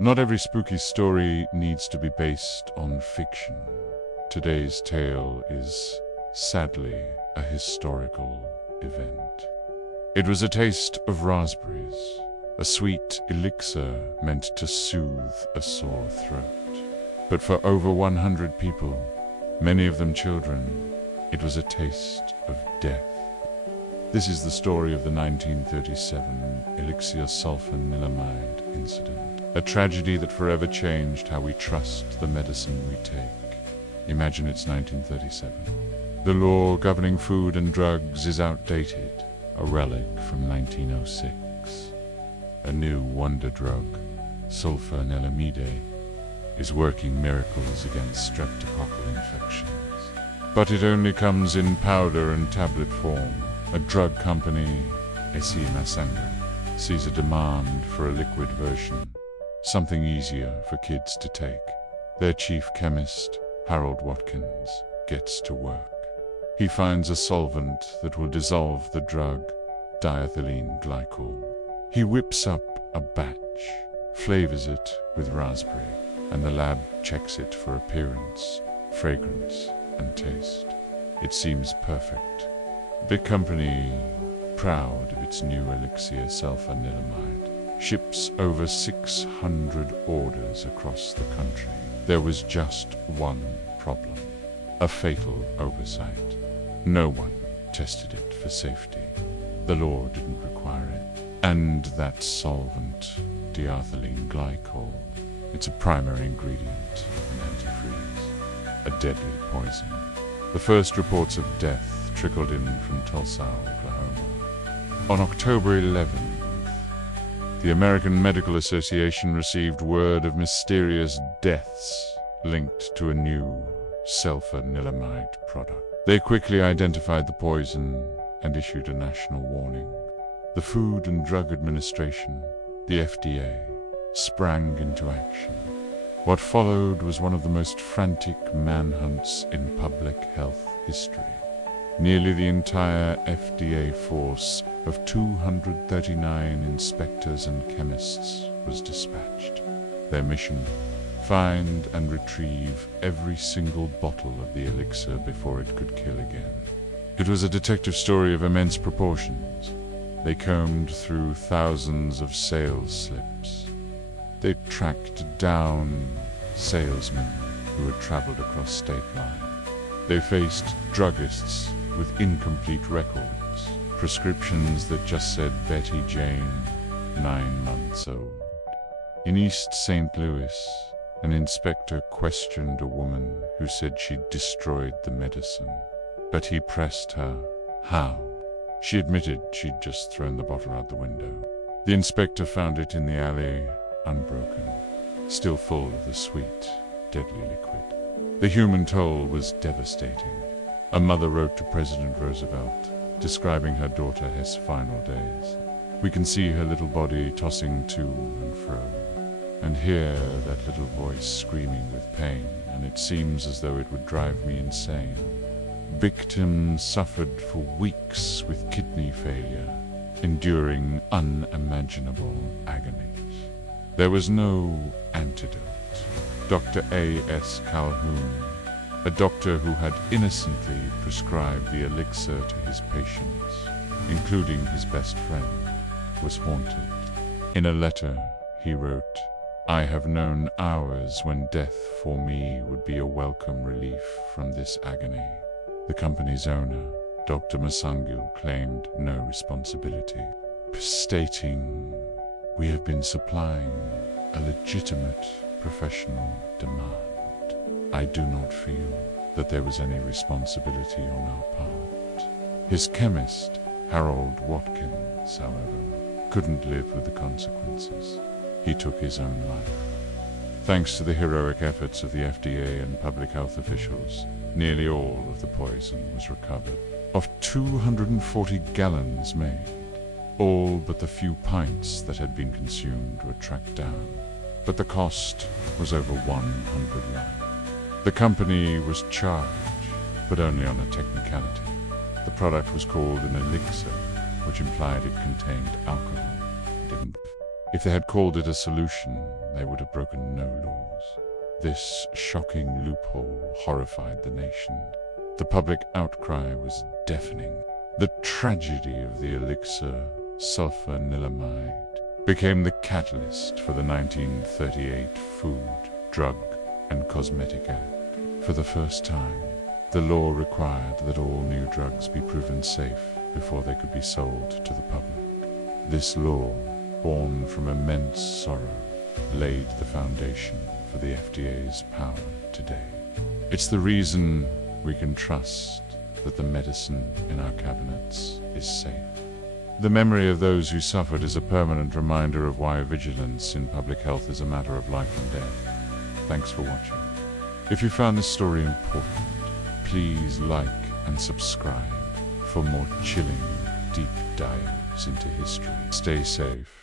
Not every spooky story needs to be based on fiction. Today's tale is, sadly, a historical event. It was a taste of raspberries, a sweet elixir meant to soothe a sore throat. But for over 100 people, many of them children, it was a taste of death. This is the story of the 1937 Elixir Sulfanilamide incident, a tragedy that forever changed how we trust the medicine we take. Imagine it's 1937. The law governing food and drugs is outdated, a relic from 1906. A new wonder drug, sulfanilamide, is working miracles against streptococcal infections. But it only comes in powder and tablet form. A drug company, Elixir Sulfanilamide, sees a demand for a liquid version, something easier for kids to take. Their chief chemist, Harold Watkins, gets to work. He finds a solvent that will dissolve the drug, diethylene glycol. He whips up a batch, flavors it with raspberry, and the lab checks it for appearance, fragrance, and taste. It seems perfect. The company, proud of its new Elixir Sulfanilamide, ships over 600 orders across the country. There was just one problem, a fatal oversight. No one tested it for safety. The law didn't require it. And that solvent, diethylene glycol, it's a primary ingredient in antifreeze, a deadly poison. The first reports of death trickled in from Tulsa, Oklahoma. On October 11th, the American Medical Association received word of mysterious deaths linked to a new sulfanilamide product. They quickly identified the poison and issued a national warning. The Food and Drug Administration, the FDA, sprang into action. What followed was one of the most frantic manhunts in public health history. Nearly the entire FDA force of 239 inspectors and chemists was dispatched. Their mission: find and retrieve every single bottle of the elixir before it could kill again. It was a detective story of immense proportions. They combed through thousands of sales slips. They tracked down salesmen who had traveled across state lines. They faced druggists with incomplete records, prescriptions that just said Betty Jane, 9 months old. In East St. Louis, an inspector questioned a woman who said she'd destroyed the medicine. But he pressed her. How? She admitted she'd just thrown the bottle out the window. The inspector found it in the alley, unbroken, still full of the sweet, deadly liquid. The human toll was devastating. A mother wrote to President Roosevelt, describing her daughter Hess' final days. We can see her little body tossing to and fro, and hear that little voice screaming with pain, and it seems as though it would drive me insane. Victims suffered for weeks with kidney failure, enduring unimaginable agonies. There was no antidote. Dr. A.S. Calhoun, a doctor who had innocently prescribed the elixir to his patients, including his best friend, was haunted. In a letter, he wrote, "I have known hours when death for me would be a welcome relief from this agony." The company's owner, Dr. Masangil, claimed no responsibility, stating, "We have been supplying a legitimate professional demand. I do not feel that there was any responsibility on our part." His chemist, Harold Watkins, however, couldn't live with the consequences. He took his own life. Thanks to the heroic efforts of the FDA and public health officials, nearly all of the poison was recovered. Of 240 gallons made, all but the few pints that had been consumed were tracked down. But the cost was over 100 lives. The company was charged, but only on a technicality. The product was called an elixir, which implied it contained alcohol. It didn't. If they had called it a solution, they would have broken no laws. This shocking loophole horrified the nation. The public outcry was deafening. The tragedy of the Elixir Sulfanilamide became the catalyst for the 1938 Food, Drug, and Cosmetic Act. For the first time, the law required that all new drugs be proven safe before they could be sold to the public. This law, born from immense sorrow, laid the foundation for the FDA's power today. It's the reason we can trust that the medicine in our cabinets is safe. The memory of those who suffered is a permanent reminder of why vigilance in public health is a matter of life and death. Thanks for watching. If you found this story important, please like and subscribe for more chilling, deep dives into history. Stay safe.